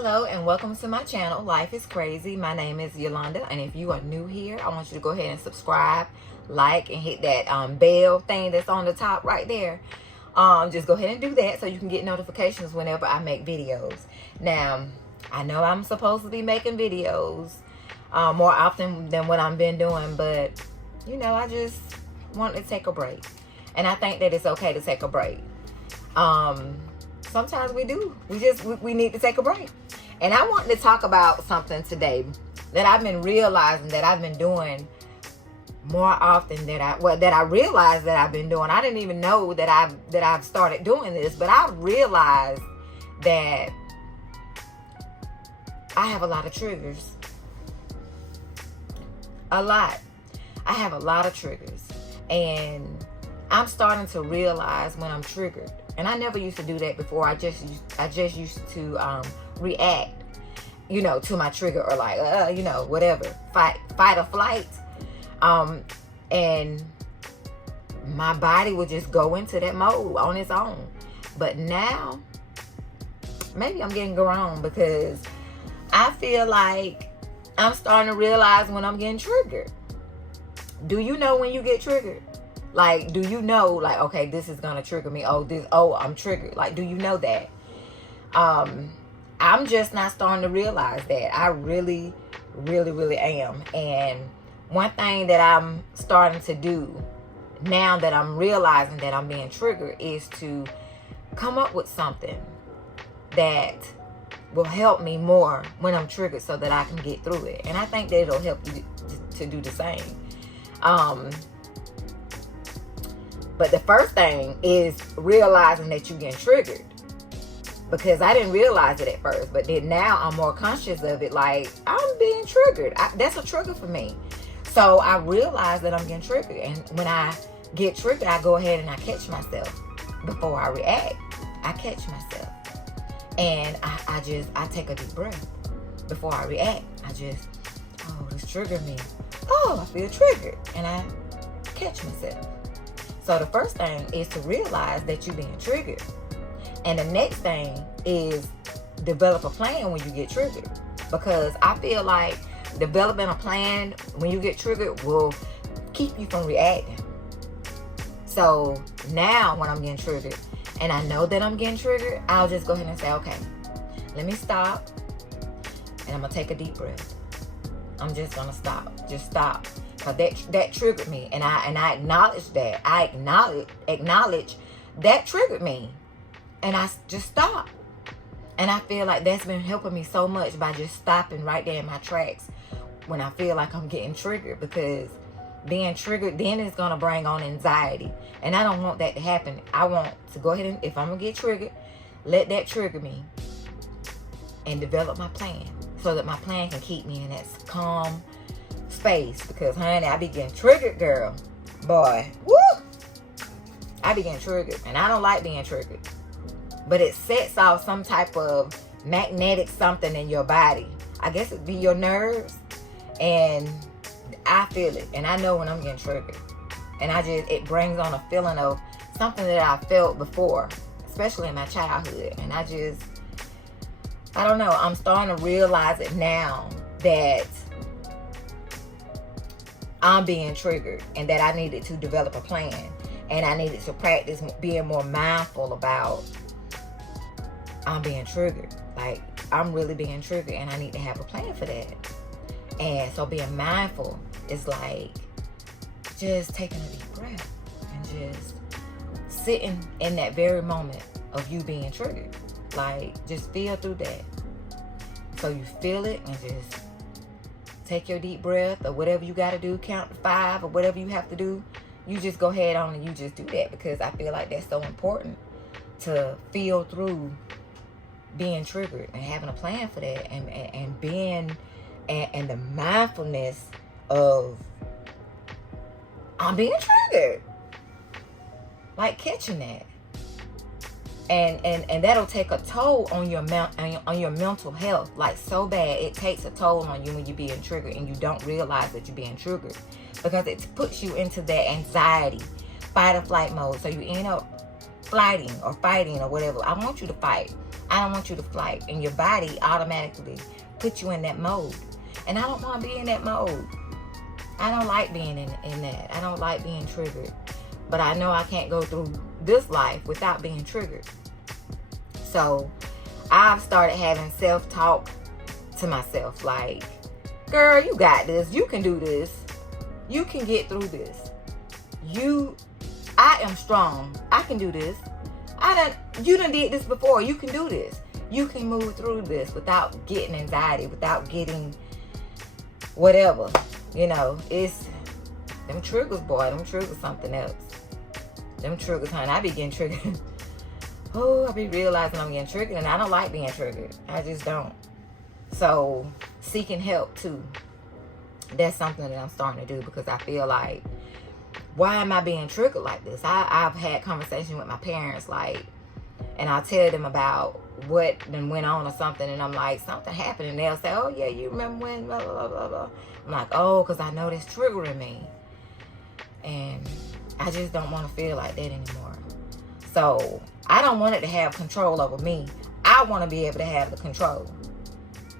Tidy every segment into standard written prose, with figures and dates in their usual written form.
Hello and welcome to my channel, Life is Crazy. My name is Yolanda, and if you are new here, I want you to go ahead and subscribe, like, and hit that bell thing that's on the top right there. Just go ahead and do that so you can get notifications whenever I make videos. Now, I know I'm supposed to be making videos more often than what I've been doing, but you know, I just want to take a break, and I think that it's okay to take a break. Sometimes we do. We need to take a break. And I want to talk about something today that I've been realizing that I've been doing more often that I realized that I've been doing. I didn't even know that I've started doing this, but I realized that I have a lot of triggers. A lot. I have a lot of triggers. And I'm starting to realize when I'm triggered. And I never used to do that before. I just used to react, you know, to my trigger, or like, you know, whatever, fight or flight. And my body would just go into that mode on its own. But now, maybe I'm getting grown, because I feel like I'm starting to realize when I'm getting triggered. Do you know when you get triggered? Like, do you know, like, okay, this is gonna trigger me. I'm triggered. Like, do you know that? I'm just not starting to realize that. I really, really, really am. And one thing that I'm starting to do now that I'm realizing that I'm being triggered is to come up with something that will help me more when I'm triggered, so that I can get through it. And I think that it'll help you to do the same. But the first thing is realizing that you're getting triggered. Because I didn't realize it at first, but then now I'm more conscious of it. Like, I'm being triggered. That's a trigger for me. So I realize that I'm getting triggered. And when I get triggered, I go ahead and I catch myself before I react. I catch myself. And I take a deep breath before I react. This triggered me. I feel triggered. And I catch myself. So the first thing is to realize that you're being triggered. And the next thing is develop a plan when you get triggered. Because I feel like developing a plan when you get triggered will keep you from reacting. So now when I'm getting triggered and I know that I'm getting triggered, I'll just go ahead and say, okay, let me stop. And I'm going to take a deep breath. I'm just going to stop. Just stop. Because that triggered me. And I acknowledge that. I acknowledge that triggered me. And I just stopped. And I feel like that's been helping me so much by just stopping right there in my tracks when I feel like I'm getting triggered. Because being triggered then is going to bring on anxiety. And I don't want that to happen. I want to go ahead and, if I'm going to get triggered, let that trigger me and develop my plan. So that my plan can keep me in that calm space. Because, honey, I be getting triggered, girl. Boy. Woo! I be getting triggered. And I don't like being triggered. But it sets off some type of magnetic something in your body. I guess it'd be your nerves. And I feel it. And I know when I'm getting triggered. And it brings on a feeling of something that I felt before. Especially in my childhood. And I don't know. I'm starting to realize it now that I'm being triggered. And that I needed to develop a plan. And I needed to practice being more mindful about I'm being triggered. Like, I'm really being triggered, and I need to have a plan for that. And so being mindful is like just taking a deep breath and just sitting in that very moment of you being triggered. Like, just feel through that. So you feel it and just take your deep breath, or whatever you got to do, count to 5 or whatever you have to do. You just go ahead on and you just do that, because I feel like that's so important to feel through being triggered and having a plan for that, and being and the mindfulness of I'm being triggered, like catching that, and that'll take a toll on your mental health, like so bad. It takes a toll on you when you're being triggered and you don't realize that you're being triggered, because it puts you into that anxiety, fight or flight mode. So you end up fighting or whatever. I want you to fight. I don't want you to fight. And your body automatically put you in that mode. And I don't want to be in that mode. I don't like being in that. I don't like being triggered. But I know I can't go through this life without being triggered. So I've started having self-talk to myself. Like, girl, you got this. You can do this. You can get through this. I am strong. I can do this. You done did this before. You can do this. You can move through this without getting anxiety, without getting whatever. You know, it's them triggers, boy. Them triggers something else. Them triggers, honey. I be getting triggered. Oh, I be realizing I'm getting triggered, and I don't like being triggered. I just don't. So, seeking help too. That's something that I'm starting to do, because I feel like, why am I being triggered like this? I've had conversations with my parents, like, and I'll tell them about what then went on or something, and I'm like, something happened, and they'll say, oh yeah, you remember when, blah, blah, blah, blah. I'm like, oh, because I know that's triggering me. And I just don't want to feel like that anymore. So, I don't want it to have control over me. I want to be able to have the control.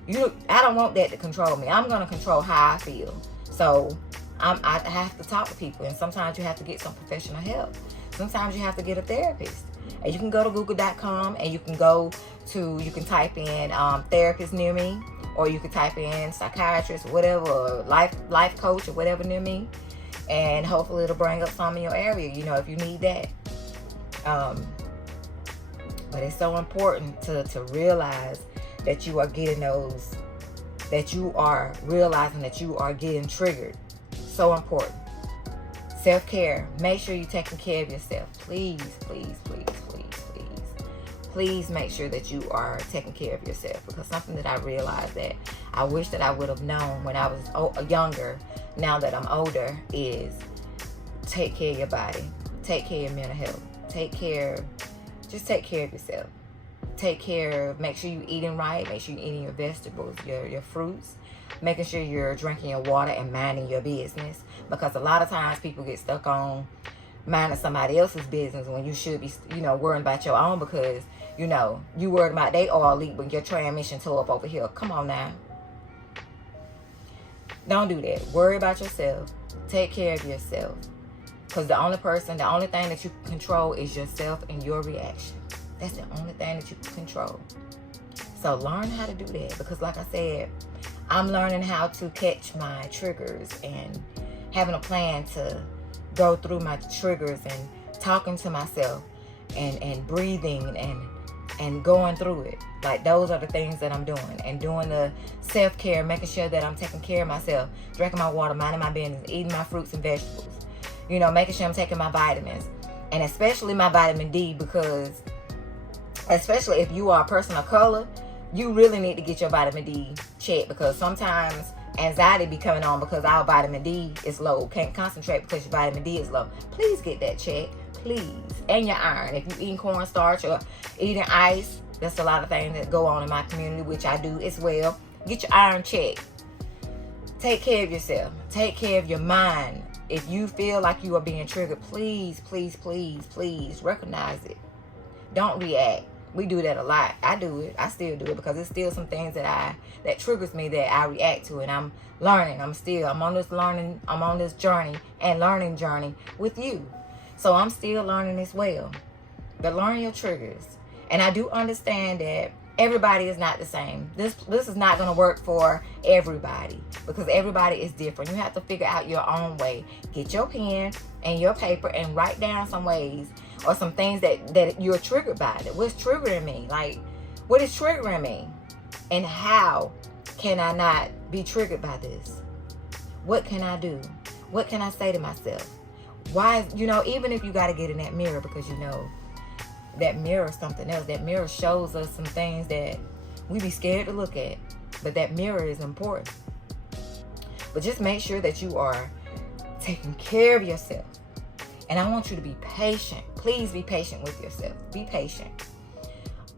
I don't want that to control me. I'm going to control how I feel. So, I have to talk to people. And sometimes you have to get some professional help. Sometimes you have to get a therapist. And you can go to google.com and you can type in therapist near me. Or you can type in psychiatrist or whatever, or life coach or whatever near me. And hopefully it'll bring up some in your area, you know, if you need that. But it's so important to realize that you are getting those, that you are realizing that you are getting triggered. So important. Self-care. Make sure you're taking care of yourself. Please, please, please, please, please. Please make sure that you are taking care of yourself. Because something that I realized that I wish that I would have known when I was younger, now that I'm older, is take care of your body. Take care of your mental health. Just take care of yourself. Make sure you're eating right. Make sure you're eating your vegetables, your fruits. Making sure you're drinking your water and minding your business. Because a lot of times people get stuck on minding somebody else's business when you should be, worrying about your own, because, you worried about their oil leak when your transmission tore up over here. Come on now. Don't do that. Worry about yourself. Take care of yourself. Because the only thing that you can control is yourself and your reaction. That's the only thing that you can control. So learn how to do that. Because like I said, I'm learning how to catch my triggers and having a plan to go through my triggers and talking to myself and breathing and going through it. Like, those are the things that I'm doing. And doing the self-care, making sure that I'm taking care of myself, drinking my water, minding my business, eating my fruits and vegetables. Making sure I'm taking my vitamins. And especially my vitamin D, because especially if you are a person of color, you really need to get your vitamin D checked, because sometimes anxiety be coming on because our vitamin D is low. Can't concentrate because your vitamin D is low. Please get that checked, please. And your iron. If you're eating cornstarch or eating ice, there's a lot of things that go on in my community, which I do as well. Get your iron checked. Take care of yourself. Take care of your mind. If you feel like you are being triggered, please, please, please, please recognize it. Don't react. We do that a lot. I do it. I still do it, because there's still some things that triggers me that I react to, and I'm learning. I'm on this journey and learning journey with you. So I'm still learning as well. But learn your triggers. And I do understand that everybody is not the same. This is not going to work for everybody, because everybody is different. You have to figure out your own way. Get your pen and your paper and write down some ways or some things that you're triggered by. What's triggering me? Like, what is triggering me? And how can I not be triggered by this? What can I do? What can I say to myself? Why, even if you got to get in that mirror, because that mirror is something else. That mirror shows us some things that we be scared to look at. But that mirror is important. But just make sure that you are taking care of yourself. And I want you to be patient. Please be patient with yourself. Be patient.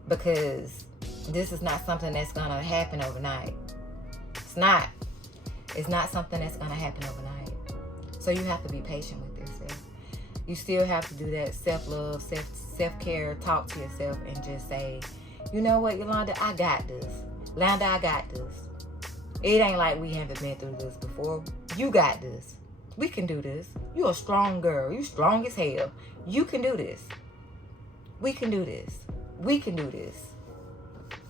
Because this is not something that's going to happen overnight. It's not. It's not something that's going to happen overnight. So you have to be patient with yourself. You still have to do that self-love, self-care, talk to yourself and just say, You know what, Yolanda? I got this. Landa, I got this. It ain't like we haven't been through this before. You got this. We can do this. You a strong girl. You strong as hell. You can do this. We can do this. We can do this.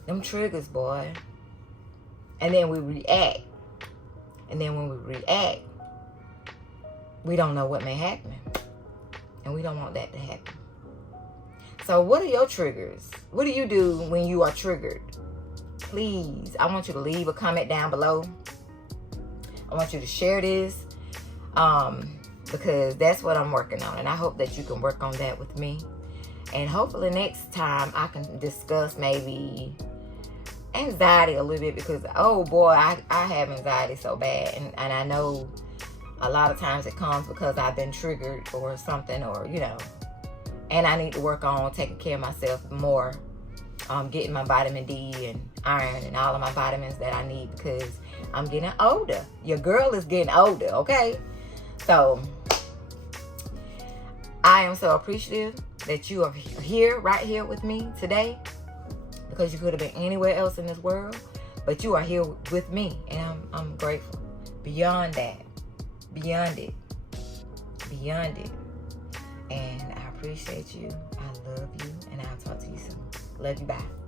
Them triggers, boy. And then we react. And then when we react, we don't know what may happen. And we don't want that to happen. So what are your triggers? What do you do when you are triggered? Please, I want you to leave a comment down below. I want you to share this. Because that's what I'm working on. And I hope that you can work on that with me. And hopefully next time I can discuss maybe anxiety a little bit, because oh boy, I have anxiety so bad, and I know a lot of times it comes because I've been triggered or something, or you know, and I need to work on taking care of myself more, getting my vitamin D and iron and all of my vitamins that I need, because I'm getting older. Your girl is getting older, okay? So I am so appreciative that you are here, right here with me today, because you could have been anywhere else in this world, but you are here with me, and I'm grateful. Beyond that, beyond it, and I appreciate you. I love you, and I'll talk to you soon. Love you, bye.